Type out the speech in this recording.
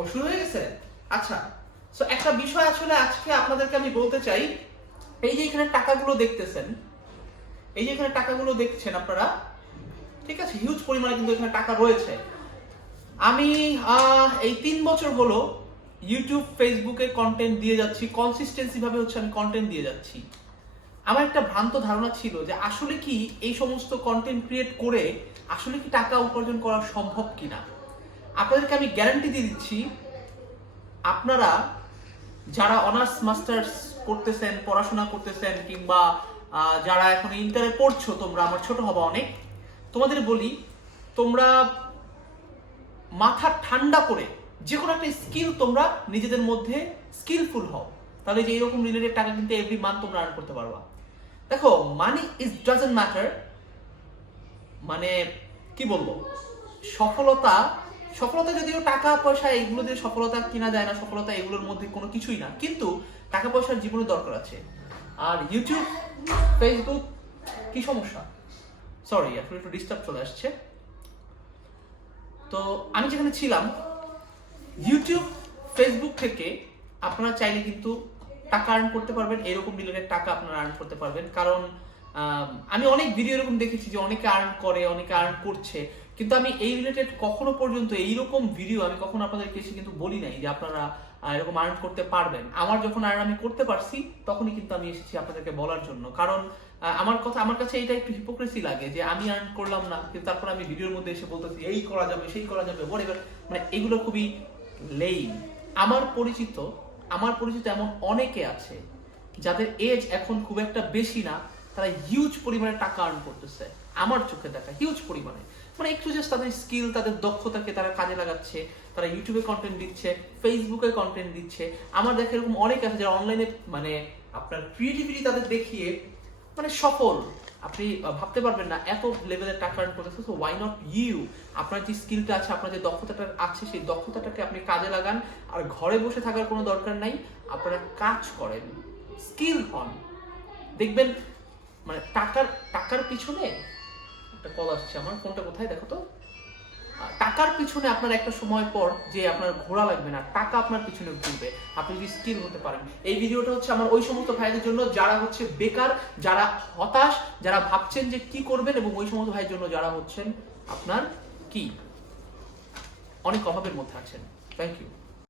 ও শুরু হয়ে গেছে? আচ্ছা সো একটা বিষয় আসলে আজকে আপনাদেরকে আমি বলতে চাই, এই যে এখানে টাকাগুলো দেখতেছেন, এই যে এখানে টাকাগুলো দেখছেন আপনারা, ঠিক আছে হিউজ পরিমাণে কিন্তু এখানে টাকা রয়েছে। আমি এই তিন বছর হলো ইউটিউব ফেসবুকে কন্টেন্ট দিয়ে যাচ্ছি কনসিস্টেন্সি ভাবে হচ্ছে আমি কন্টেন্ট দিয়ে যাচ্ছি। আমার একটা ভ্রান্ত ধারণা ছিল যে আসলে কি এই সমস্ত কন্টেন্ট ক্রিয়েট করে আসলে কি টাকা উপার্জন করা সম্ভব কিনা? আপনাদেরকে আমি গ্যারান্টি দিয়ে দিচ্ছি, আপনারা যারা অনার্স মাস্টার্স করতেছেন, পড়াশোনা করতেছেন, কিংবা যারা এখন ইন্টারে পড়ছো, তোমরা আমার ছোট হবা অনেক, তোমাদের বলি, তোমরা মাথা ঠান্ডা করে যে কোনো একটা স্কিল তোমরা নিজেদের মধ্যে স্কিলফুল হও। তাহলে যে এরকম রিলেটেড টাকা কিন্তু এভরি মান্থ তোমরা আর্ন করতে পারবা। দেখো মানি ইজ ডাজেন্ট ম্যাটার মানে কি বলব, সফলতা সফলতা যদিও টাকা, পয়সা, এগুলো দিয়ে সফলতা কিনা যায় না, সফলতা এগুলোর মধ্যে কোনো কিছুই না। কিন্তু টাকা, পয়সার জীবনে দরকার আছে। আর ইউটিউব ফেসবুক কি সমস্যা? সরি আসলে একটু ডিস্টার্ব চলে আসছে। তো আমি যেখানে ছিলাম ইউটিউব ফেসবুক থেকে আপনারা চাইলে কিন্তু টাকা আর্ন করতে পারবেন। এরকম রিলেটেড টাকা আপনারা আর্ন করতে পারবেন। কারণ আমি অনেক ভিডিও এরকম দেখেছি যে অনেকে আর্ন করে, অনেকে আর্ন করছে। কিন্তু আমি এই রিলেটেড কখনো পর্যন্ত এইরকম ভিডিও আমি কখনো আপনাদেরকে এসে কিন্তু বলি নাই যে আপনারা এরকম আর্ন করতে পারবেন। আমার যখন আর্ন আমি করতে পারছি, তখনই কিন্তু আমি এসেছি আপনাদেরকে বলার জন্য। কারণ আমার কথা, আমার কাছে এটা একটু হিপোক্রেসি লাগে যে আমি আর্ন করলাম না, কিন্তু তারপর আমি ভিডিওর মধ্যে এসে বলতেছি, এই করা যাবে, সেই করা যাবে, whatever. মানে এগুলো খুবই লেইম আমার পরিচিত আমার পরিচিত এমন অনেকে আছে যাদের এজ এখন খুব একটা বেশি না তারা হিউজ পরিমাণে টাকা আর্ন করতেছে। আমার চোখে দেখা হিউজ পরিমাণে। মানে একটু জাস্ট তাদের স্কিল তাদের দক্ষতাকে তারা কাজে লাগাচ্ছে, তারা ইউটিউবে কন্টেন্ট দিচ্ছে ফেসবুকে কন্টেন্ট দিচ্ছে। আমার দেখা এরকম অনেক আছে যারা অনলাইনে মানে আপনার ক্রিয়েটিভিটি তাদের দেখিয়ে মানে সফল। আপনি ভাবতে পারবেন না এত লেভেলের টাকা আর্ন করতেছে সো ওয়াই নট ইউ আপনার যে স্কিলটা আছে, আপনার যে দক্ষতাটা আছে, সেই দক্ষতাটাকে আপনি কাজে লাগান। আর ঘরে বসে থাকার কোনো দরকার নাই। আপনারা কাজ করেন স্কিল হন। দেখবেন মানে টাকার টাকার পিছনে একটা কল আসছে আমার ফোনটা কোথায় দেখো তো? টাকার পিছনে আপনার একটা সময় পর যে আপনার ঘোরা লাগবে না, টাকা আপনার পিছনে ঘুরবে। আপনি যদি স্কিল হতে পারেন। এই ভিডিওটা হচ্ছে আমার ওই সমস্ত ভাইদের জন্য, যারা হচ্ছে বেকার, যারা হতাশ, যারা ভাবছেন যে কি করবেন এবং ওই সমস্ত ভাইয়ের জন্য যারা হচ্ছেন আপনার কি? অনেক অভাবের মধ্যে আছেন। Thank you